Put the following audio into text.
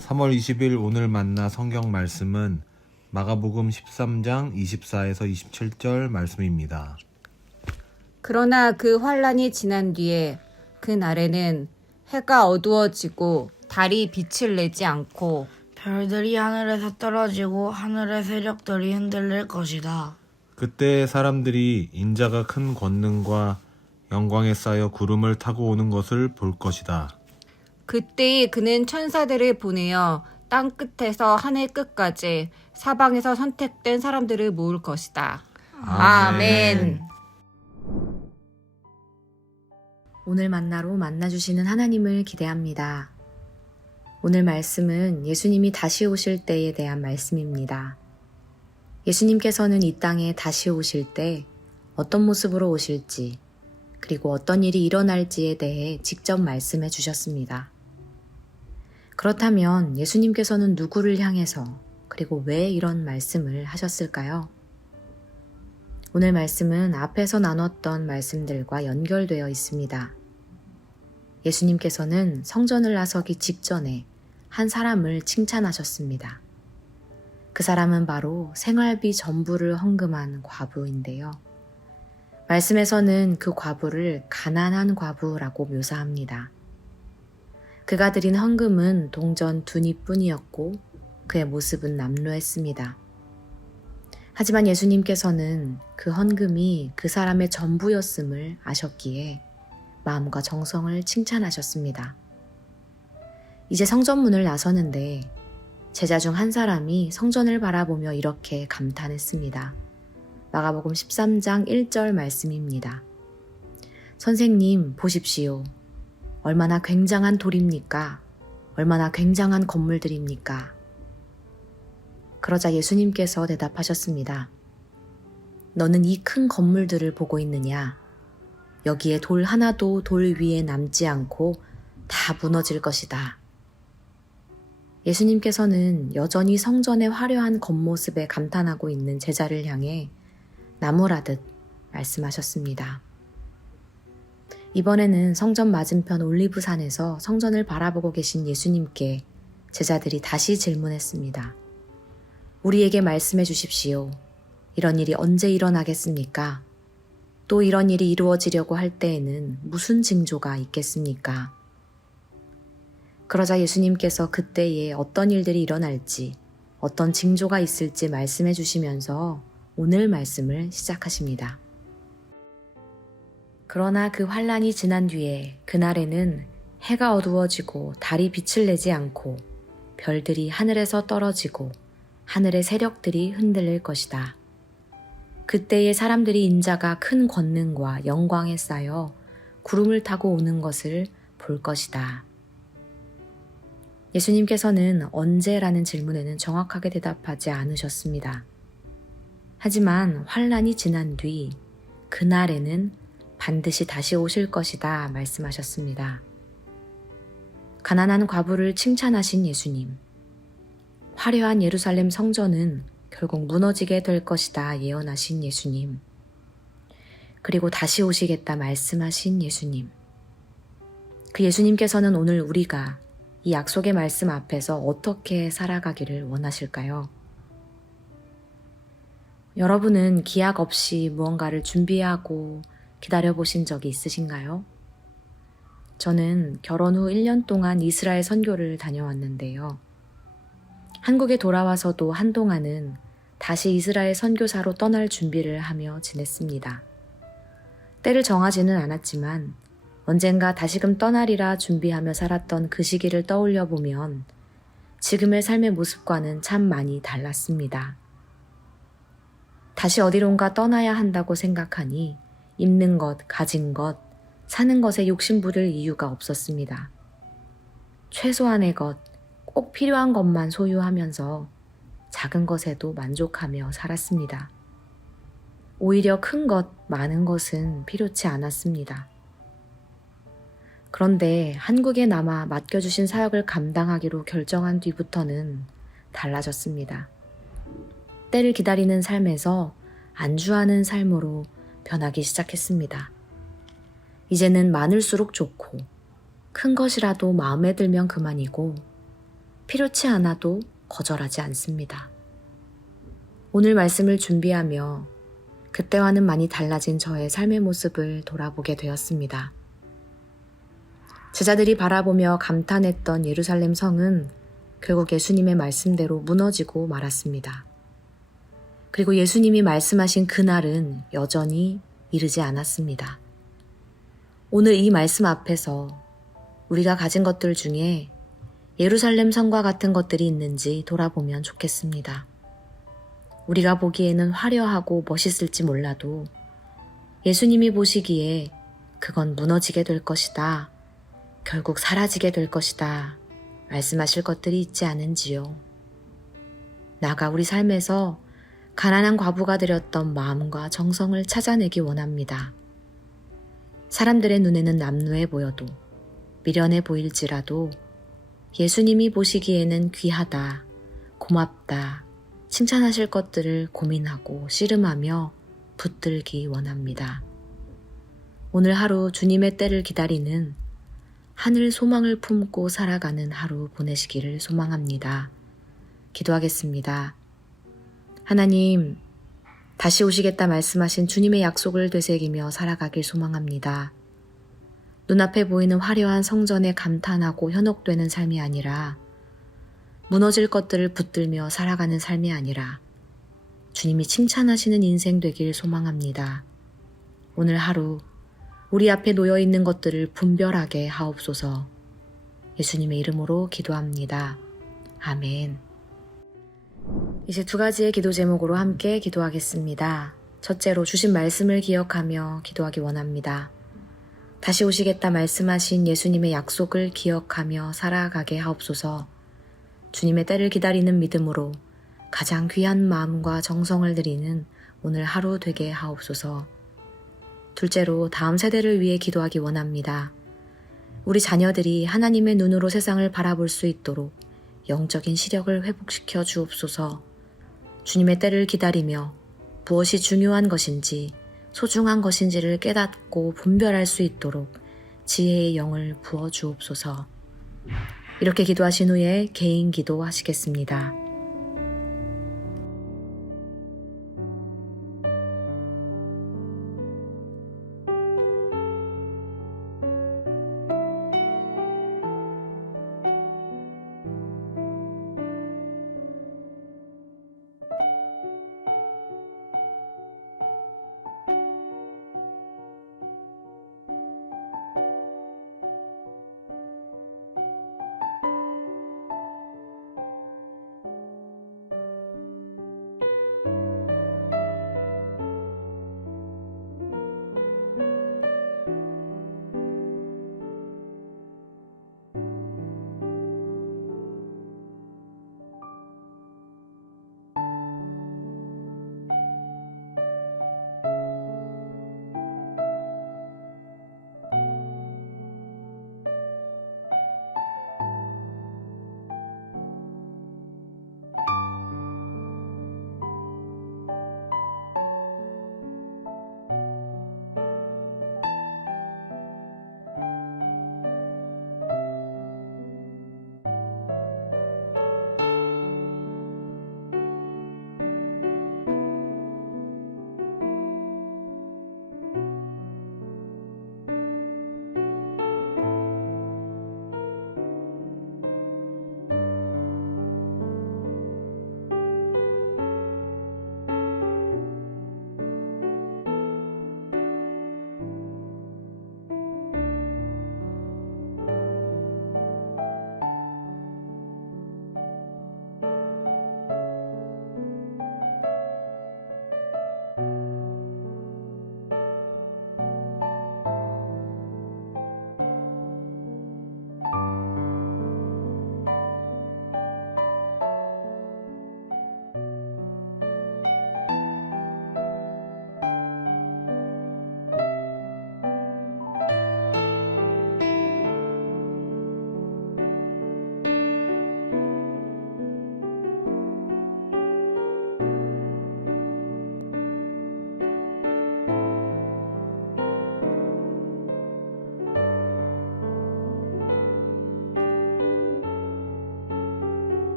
3월 20일 오늘 만나 성경 말씀은 마가복음 13장 24에서 27절 말씀입니다. 그러나 그 환란이 지난 뒤에 그 날에는 해가 어두워지고 달이 빛을 내지 않고 별들이 하늘에서 떨어지고 하늘의 세력들이 흔들릴 것이다. 그때 사람들이 인자가 큰 권능과 영광에 쌓여 구름을 타고 오는 것을 볼 것이다. 그때에 그는 천사들을 보내어 땅 끝에서 하늘 끝까지 사방에서 선택된 사람들을 모을 것이다. 아멘. 오늘 만나로 만나주시는 하나님을 기대합니다. 오늘 말씀은 예수님이 다시 오실 때에 대한 말씀입니다. 예수님께서는 이 땅에 다시 오실 때 어떤 모습으로 오실지, 그리고 어떤 일이 일어날지에 대해 직접 말씀해 주셨습니다. 그렇다면 예수님께서는 누구를 향해서, 그리고 왜 이런 말씀을 하셨을까요? 오늘 말씀은 앞에서 나눴던 말씀들과 연결되어 있습니다. 예수님께서는 성전을 나서기 직전에 한 사람을 칭찬하셨습니다. 그 사람은 바로 생활비 전부를 헌금한 과부인데요. 말씀에서는 그 과부를 가난한 과부라고 묘사합니다. 그가 드린 헌금은 동전 2니뿐이었고 그의 모습은 남루했습니다. 하지만 예수님께서는 그 헌금이 그 사람의 전부였음을 아셨기에 마음과 정성을 칭찬하셨습니다. 이제 성전문을 나서는데 제자 중 한 사람이 성전을 바라보며 이렇게 감탄했습니다. 마가복음 13장 1절 말씀입니다. 선생님, 보십시오. 얼마나 굉장한 돌입니까? 얼마나 굉장한 건물들입니까? 그러자 예수님께서 대답하셨습니다. 너는 이 큰 건물들을 보고 있느냐? 여기에 돌 하나도 돌 위에 남지 않고 다 무너질 것이다. 예수님께서는 여전히 성전의 화려한 겉모습에 감탄하고 있는 제자를 향해 나무라듯 말씀하셨습니다. 이번에는 성전 맞은편 올리브산에서 성전을 바라보고 계신 예수님께 제자들이 다시 질문했습니다. 우리에게 말씀해 주십시오. 이런 일이 언제 일어나겠습니까? 또 이런 일이 이루어지려고 할 때에는 무슨 징조가 있겠습니까? 그러자 예수님께서 그때에 어떤 일들이 일어날지, 어떤 징조가 있을지 말씀해 주시면서 오늘 말씀을 시작하십니다. 그러나 그 환란이 지난 뒤에 그날에는 해가 어두워지고 달이 빛을 내지 않고 별들이 하늘에서 떨어지고 하늘의 세력들이 흔들릴 것이다. 그때에 사람들이 인자가 큰 권능과 영광에 쌓여 구름을 타고 오는 것을 볼 것이다. 예수님께서는 언제라는 질문에는 정확하게 대답하지 않으셨습니다. 하지만 환란이 지난 뒤 그날에는 반드시 다시 오실 것이다 말씀하셨습니다. 가난한 과부를 칭찬하신 예수님. 화려한 예루살렘 성전은 결국 무너지게 될 것이다 예언하신 예수님. 그리고 다시 오시겠다 말씀하신 예수님. 그 예수님께서는 오늘 우리가 이 약속의 말씀 앞에서 어떻게 살아가기를 원하실까요? 여러분은 기약 없이 무언가를 준비하고 기다려보신 적이 있으신가요? 저는 결혼 후 1년 동안 이스라엘 선교를 다녀왔는데요. 한국에 돌아와서도 한동안은 다시 이스라엘 선교사로 떠날 준비를 하며 지냈습니다. 때를 정하지는 않았지만 언젠가 다시금 떠나리라 준비하며 살았던 그 시기를 떠올려 보면 지금의 삶의 모습과는 참 많이 달랐습니다. 다시 어디론가 떠나야 한다고 생각하니 입는 것, 가진 것, 사는 것에 욕심 부릴 이유가 없었습니다. 최소한의 것, 꼭 필요한 것만 소유하면서 작은 것에도 만족하며 살았습니다. 오히려 큰 것, 많은 것은 필요치 않았습니다. 그런데 한국에 남아 맡겨주신 사역을 감당하기로 결정한 뒤부터는 달라졌습니다. 때를 기다리는 삶에서 안주하는 삶으로 변하기 시작했습니다. 이제는 많을수록 좋고 큰 것이라도 마음에 들면 그만이고 필요치 않아도 거절하지 않습니다. 오늘 말씀을 준비하며 그때와는 많이 달라진 저의 삶의 모습을 돌아보게 되었습니다. 제자들이 바라보며 감탄했던 예루살렘 성은 결국 예수님의 말씀대로 무너지고 말았습니다. 그리고 예수님이 말씀하신 그날은 여전히 이르지 않았습니다. 오늘 이 말씀 앞에서 우리가 가진 것들 중에 예루살렘 성과 같은 것들이 있는지 돌아보면 좋겠습니다. 우리가 보기에는 화려하고 멋있을지 몰라도 예수님이 보시기에 그건 무너지게 될 것이다. 결국 사라지게 될 것이다. 말씀하실 것들이 있지 않은지요. 나가 우리 삶에서 가난한 과부가 드렸던 마음과 정성을 찾아내기 원합니다. 사람들의 눈에는 남루해 보여도 미련해 보일지라도 예수님이 보시기에는 귀하다, 고맙다, 칭찬하실 것들을 고민하고 씨름하며 붙들기 원합니다. 오늘 하루 주님의 때를 기다리는 하늘 소망을 품고 살아가는 하루 보내시기를 소망합니다. 기도하겠습니다. 하나님, 다시 오시겠다 말씀하신 주님의 약속을 되새기며 살아가길 소망합니다. 눈앞에 보이는 화려한 성전에 감탄하고 현혹되는 삶이 아니라 무너질 것들을 붙들며 살아가는 삶이 아니라 주님이 칭찬하시는 인생 되길 소망합니다. 오늘 하루 우리 앞에 놓여있는 것들을 분별하게 하옵소서. 예수님의 이름으로 기도합니다. 아멘. 이제 2가지의 기도 제목으로 함께 기도하겠습니다. 첫째로 주신 말씀을 기억하며 기도하기 원합니다. 다시 오시겠다 말씀하신 예수님의 약속을 기억하며 살아가게 하옵소서. 주님의 때를 기다리는 믿음으로 가장 귀한 마음과 정성을 드리는 오늘 하루 되게 하옵소서. 둘째로 다음 세대를 위해 기도하기 원합니다. 우리 자녀들이 하나님의 눈으로 세상을 바라볼 수 있도록 영적인 시력을 회복시켜 주옵소서. 주님의 때를 기다리며 무엇이 중요한 것인지 소중한 것인지를 깨닫고 분별할 수 있도록 지혜의 영을 부어 주옵소서. 이렇게 기도하신 후에 개인 기도하시겠습니다.